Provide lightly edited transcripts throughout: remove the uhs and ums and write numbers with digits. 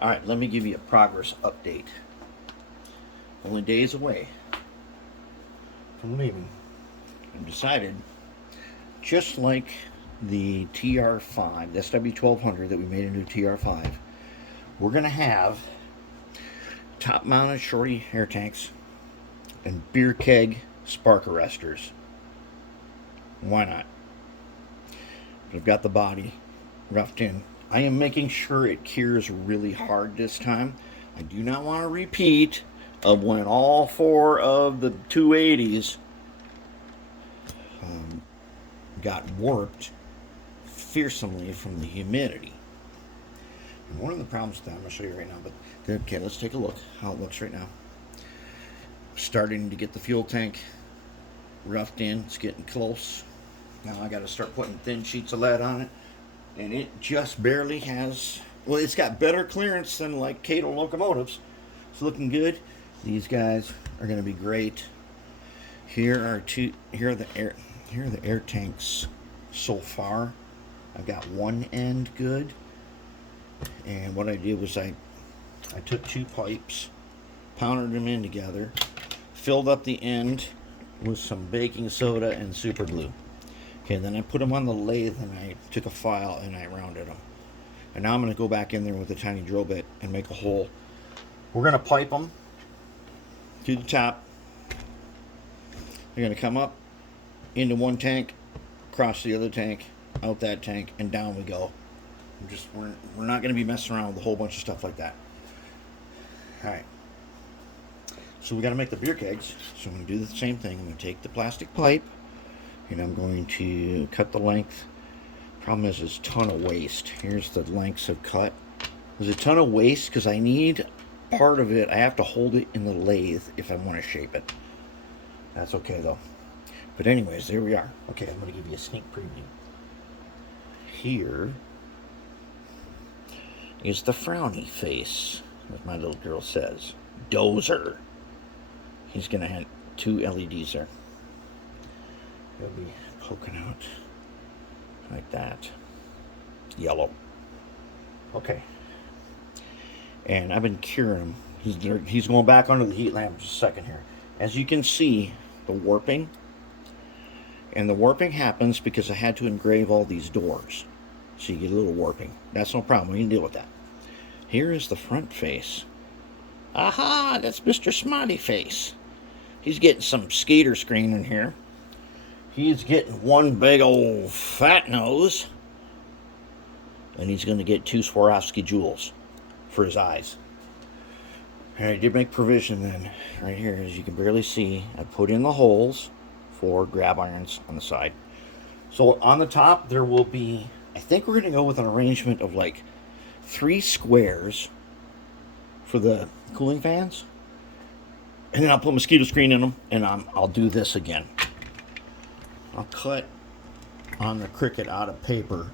All right, let me give you a progress update. Only days away from leaving. I've decided, just like the TR5, the SW1200 that we made into TR5, we're going to have top mounted shorty air tanks and beer keg spark arresters. Why not? I've got the body roughed in. I am making sure it cures really hard this time. I do not want to repeat of when all four of the 280s got warped fearsomely from the humidity. And one of the problems with that, I'm going to show you right now, but okay, let's take a look how it looks right now. Starting to get the fuel tank roughed in. It's getting close. Now I got to start putting thin sheets of lead on it, and it just barely has. Well, it's got better clearance than like Cato locomotives. It's looking good. These guys are going to be great. Here are the air tanks so far. I've got one end good, and what I did was I took two pipes, pounded them in together, filled up the end with some baking soda and super glue. Okay, then I put them on the lathe and I took a file and I rounded them. And now I'm going to go back in there with a tiny drill bit and make a hole. We're going to pipe them to the top. They're going to come up into one tank, across the other tank, out that tank, and down we go. We're not going to be messing around with a whole bunch of stuff like that. Alright. So we got to make the beer kegs. So I'm going to do the same thing. I'm going to take the plastic pipe and I'm going to cut the length. Problem is, there's a ton of waste. Here's the lengths of cut. There's a ton of waste because I need part of it. I have to hold it in the lathe if I want to shape it. That's okay though. But anyways, there we are. Okay, I'm going to give you a sneak preview. Here is the frowny face, as my little girl says. Dozer. He's going to have two LEDs there. They'll be poking out like that. Yellow. Okay. And I've been curing him. He's going back under the heat lamp just a second here. As you can see, the warping. And the warping happens because I had to engrave all these doors. So you get a little warping. That's no problem. We can deal with that. Here is the front face. Aha! That's Mr. Smiley Face. He's getting some skater screen in here. He's getting one big old fat nose. And he's going to get two Swarovski jewels for his eyes. And I did make provision then. Right here, as you can barely see, I put in the holes for grab irons on the side. So on the top, there will be, I think we're going to go with an arrangement of like 3 squares for the cooling fans. And then I'll put mosquito screen in them, and I'll do this again. I'll cut on the Cricut out of paper.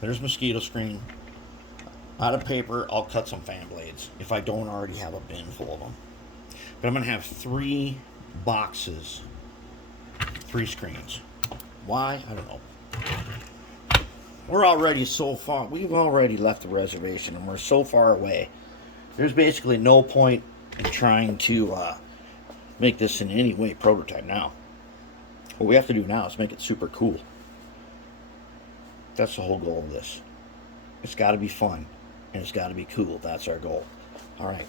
There's mosquito screen. Out of paper, I'll cut some fan blades if I don't already have a bin full of them. But I'm going to have 3 boxes, 3 screens. Why? I don't know. We're already so far. We've already left the reservation, and we're so far away. There's basically no point in trying to make this in any way prototype now. What we have to do now is make it super cool. That's the whole goal of this. It's got to be fun, and it's got to be cool. That's our goal. All right.